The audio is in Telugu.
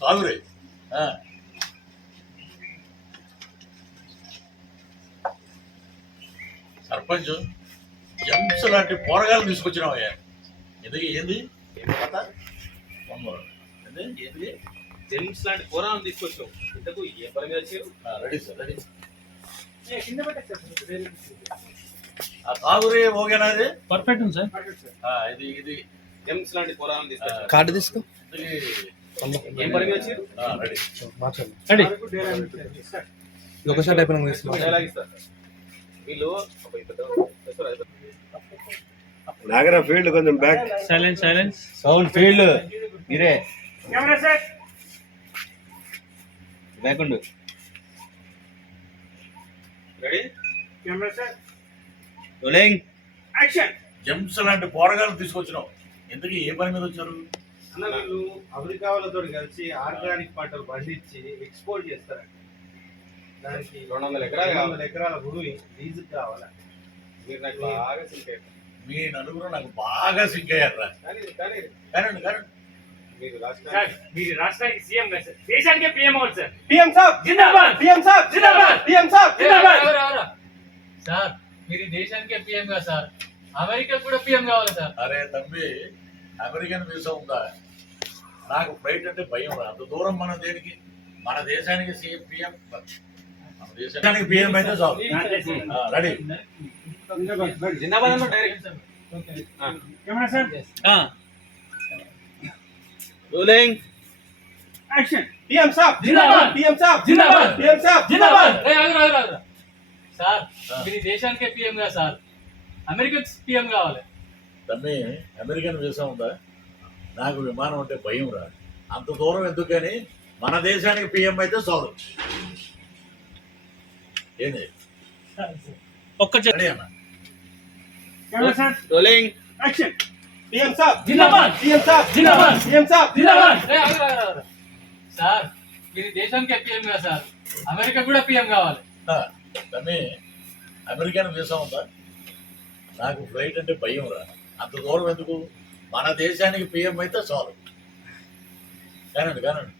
కాదురే సర్పంచ్ జంప్స్ లాంటి పోరగాళ్ళు తీసుకొచ్చినావయ్యా. ఎందుకు ఏంది ఏంది జెమ్స్ లాంటి పోరాలను తీసుకొచ్చావు. ఇంతకు ఏ పని మీద వచ్చావు? Ready sir ready. కాదురే ఓకేనా? అది పర్ఫెక్ట్ ఉంది సార్. ఇది ఇది జెమ్స్ లాంటి పోరాలను తీసుకొచ్చావు. కార్డు తీసుకో. ఏం పని మీద వచ్చారు? Ready ready. లొకేషన్ టైప్ వీళ్ళు నాగరా ఫీల్డ్ కొంచెం back. Silence silence. Sound field మీరే బ్యాక్ ఉండు. Ready rolling action. జంప్స్ లాంటి పోరగాళ్ళు తీసుకొచ్చినావు. ఎందుకు ఏ పని మీద వచ్చారు? అన్న వీళ్ళు అమెరికా వాళ్ళతో కలిసి ఆర్గానిక్ పంటలు పండించి ఎక్స్పోర్ట్ చేస్తారండి. దానికి 200 ఎకరాల భూమి లీజుకు కావాలి. మీరు నాకు బాగా సింక్ అయ్యారు. మీ నలుగురు నాకు బాగా సింక్ అయ్యారా? కానండి కానండి. మీరు రాష్ట్రానికి సీఎం కాదు సార్, దేశానికే పీఎం అవ్వాలి సార్. పిఎం సాబ్ జిందాబాద్. పిఎం సాబ్ జిందాబాద్. పిఎం సాబ్ జిందాబాద్. సార్ మీరు దేశానికే పీఎం కాదు సార్, అమెరికా కూడా పీఎం కావాలి సార్. అరే తమ్మి, అమెరికన్ వీసా ఉందా? నాకు ఫ్లైట్ అంటే భయం రా. అంత దూరం మనం దేనికి? మన దేశానికి సీఎం పిఎం, మన దేశానికి పిఎం అయితే చాలు. రెడీ జిందాబాద్ అన్న డైరెక్ట్. Rolling action. పిఎం సాబ్ జిందాబాద్. పిఎం సాబ్ జిందాబాద్. పిఎం సాబ్ జిందాబాద్. సార్ మీరు దేశానికే పీఎం కాదు సార్, అమెరికా పీఎం కావాలి. తమ్మి, అమెరికన్ వీసా ఉందా? నాకు విమానం అంటే భయం రా. అంత దూరం ఎందుకని మన దేశానికి పిఎం అయితే చాలు. ఏంది ఒక్క రెడీ అన్న? Rolling action. పిఎం సాబ్ జిందాబాద్. పిఎం సాబ్ జిందాబాద్. పిఎం సాబ్ జిందాబాద్. సార్ మీరు దేశానికే పీఎం కాదు సార్, అమెరికా కూడా పీఎం కావాలి. తమ్మి, అమెరికన్ వీసా ఉందా? నాకు ఫ్లైట్ అంటే భయం రా. అంత దూరం ఎందుకు? మన దేశానికి పిఎం అయితే చాలు. కానండి కానండి.